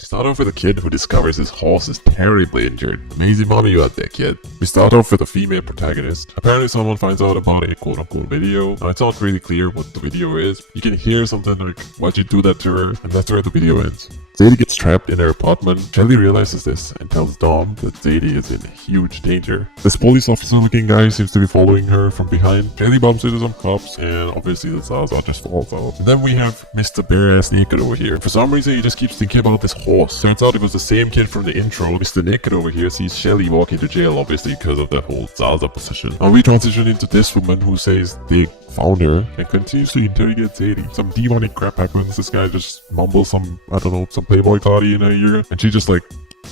We start off with a kid who discovers his horse is terribly injured. Amazing mommy you out there, kid. We start off with a female protagonist. Apparently someone finds out about a quote-unquote video. Now it's not really clear what the video is. You can hear something like, why'd you do that to her? And that's where the video ends. Zadie gets trapped in her apartment. Shelly realizes this and tells Dom that Zadie is in huge danger. This police officer looking guy seems to be following her from behind. Shelly bumps into some cops and obviously the Zaza just falls out. And then we have Mr. Bare-Ass Naked over here. For some reason he just keeps thinking about this horse. Turns out it was the same kid from the intro. Mr. Naked over here sees Shelly walking to jail obviously because of that whole Zaza possession. Now we transition into this woman who says they found her and continues to interrogate Zadie. Some demonic crap happens. This guy just mumbles some, I don't know, some Playboy party in her ear, and she just like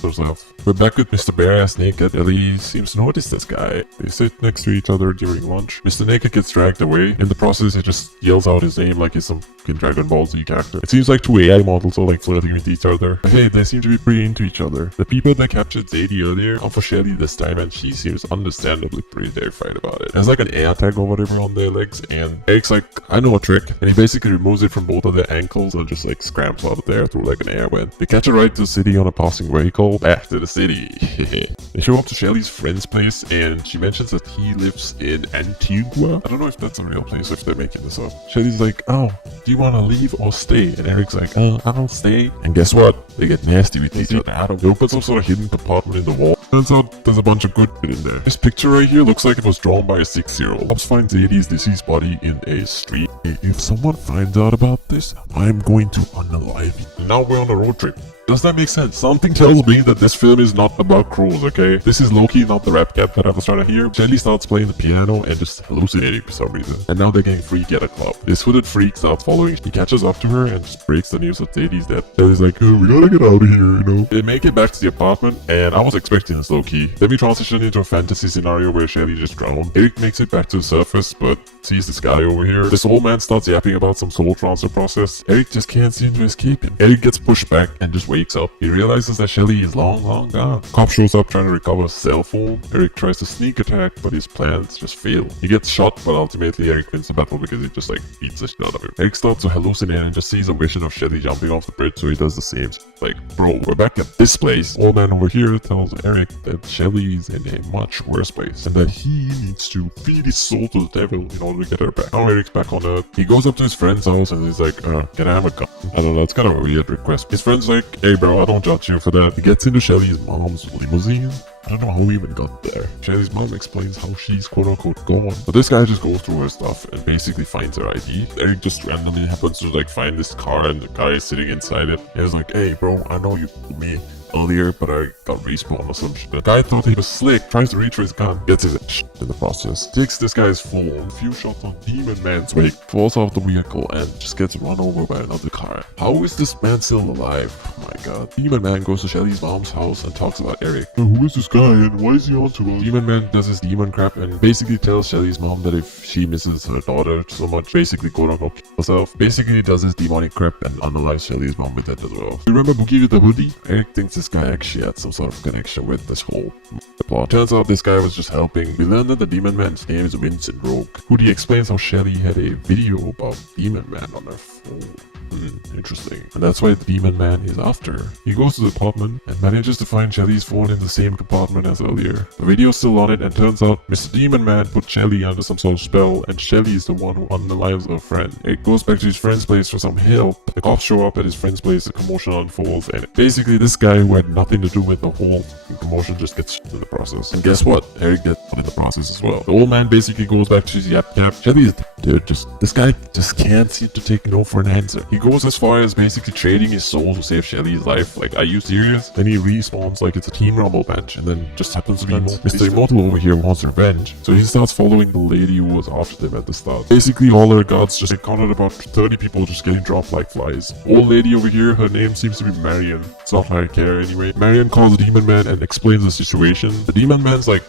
herself. We're back with Mr. Bare-Ass Naked. Ellie seems to notice this guy. They sit next to each other during lunch. Mr. Naked gets dragged away. In the process, he just yells out his name like he's some Dragon Ball Z character. It seems like two AI models are like flirting with each other. But hey, they seem to be pretty into each other. The people that captured Zadie earlier are for Shelly this time, and she seems understandably pretty terrified about it. There's like an air tag or whatever on their legs, and Eric's like, I know a trick. And he basically removes it from both of their ankles and just like scrambles out of there through like an air vent. They catch a ride to the city on a passing vehicle. Back to the city. They show up to Shelly's friend's place, and she mentions that he lives in Antigua. I don't know if that's a real place or if they're making this up. Shelly's like, oh, do you want to leave or stay? And Eric's like, I'll stay. And guess what? They get nasty with each other. They open some sort of hidden compartment in the wall. Turns out there's a bunch of good shit in there. This picture right here looks like it was drawn by a 6-year-old. Cops find Zadie's deceased body in a street. If someone finds out about this, I'm going to unalive you. And now we're on a road trip. Does that make sense? Something tells me that this film is not about crows, okay? This is low-key not the rap cap that I was trying to hear. Shelly starts playing the piano and just hallucinating for some reason. And now they're getting freaky at a club. This hooded freak starts following. He catches up to her and just breaks the news that Zadie's dead. Shelly's like, oh, we gotta get out of here, you know? They make it back to the apartment, and I was expecting this low-key. Then we transition into a fantasy scenario where Shelly just drowned. Eric makes it back to the surface, but sees this guy over here. This old man starts yapping about some soul transfer process. Eric just can't seem to escape him. Eric gets pushed back and just wakes up. He realizes that Shelly is long gone. Cop shows up trying to recover his cell phone. Eric tries to sneak attack, but his plans just fail. He gets shot, but ultimately Eric wins the battle because he just like beats the shit out of him. Eric starts to hallucinate and just sees a vision of Shelly jumping off the bridge, so he does the same. Like, bro, we're back at this place. Old man over here tells Eric that Shelly's in a much worse place and that he needs to feed his soul to the devil in order to get her back. Now Eric's back on Earth. He goes up to his friend's house and he's like, can I have a gun? I don't know, it's kind of a weird request. His friend's like, hey bro, I don't judge you for that. He gets into Shelly's mom's limousine. I don't know how we even got there. Shelly's mom explains how she's quote-unquote gone. But this guy just goes through her stuff and basically finds her ID. Eric just randomly happens to like find this car and the guy is sitting inside it. And he's like, hey bro, I know you told me earlier, but I got respawned or some shit. The guy thought he was slick, tries to reach for his gun, gets his shit in the process. Takes this guy's phone, a few shots on Demon Man's wake, falls off the vehicle and just gets run over by another car. How is this man still alive? Oh my god. Demon Man goes to Shelly's mom's house and talks about Eric. Who is this guy and why is he on to us? Demon Man does his demon crap and basically tells Shelly's mom that if she misses her daughter so much, basically quote-unquote kill herself. Basically does his demonic crap and unalives Shelly's mom with that as well. You remember Boogie with the hoodie? Eric thinks this guy actually had some sort of connection with this whole plot. Turns out this guy was just helping. We learned that the Demon Man's name is Vincent Rogue. Hoodie explains how Shelly had a video about Demon Man on her phone. Interesting. And that's why the Demon Man is after her. He goes to the apartment and manages to find Shelly's phone in the same compartment as earlier. The video's still on it and turns out Mr. Demon Man put Shelly under some sort of spell and Shelly is the one who unalives her friend. It goes back to his friend's place for some help. The cops show up at his friend's place, the commotion unfolds, and basically this guy who had nothing to do with the whole commotion just gets shit in the process. And guess what? Eric gets shot in the process as well. The old man basically goes back to his yap. Shelly is dude, this guy just can't seem to take no for an answer. He goes as far as basically trading his soul to save Shelly's life. Like, are you serious? Then he respawns like it's a Team Rumble match and then just happens to be Mr. Immortal over here wants revenge. So he starts following the lady who was after them at the start. Basically all her guards just encountered about 30 people just getting dropped like flies. Old lady over here, her name seems to be Marion. It's not like I care anyway. Marion calls the Demon Man and explains the situation. The Demon Man's like,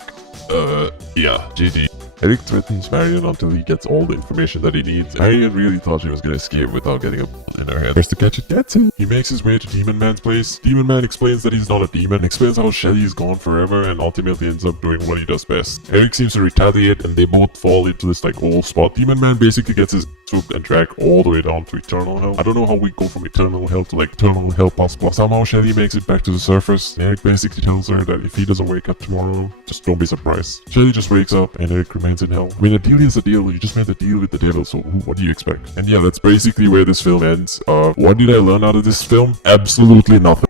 yeah, GG. Eric threatens Marion until he gets all the information that he needs. Marion really thought she was gonna escape without getting a bullet in her head. First to catch it, gets it. He makes his way to Demon Man's place. Demon Man explains that he's not a demon, explains how Shelly is gone forever, and ultimately ends up doing what he does best. Eric seems to retaliate, and they both fall into this like old spot. Demon Man basically gets his swoop and drag all the way down to eternal hell. I don't know how we go from eternal hell to like eternal hell possible. Somehow Shelly makes it back to the surface. Eric basically tells her that if he doesn't wake up tomorrow, just don't be surprised. Shelly just wakes up and Eric remains in hell. I mean, a deal is a deal. You just made a deal with the devil, so what do you expect? And yeah, that's basically where this film ends. What did I learn out of this film? Absolutely nothing.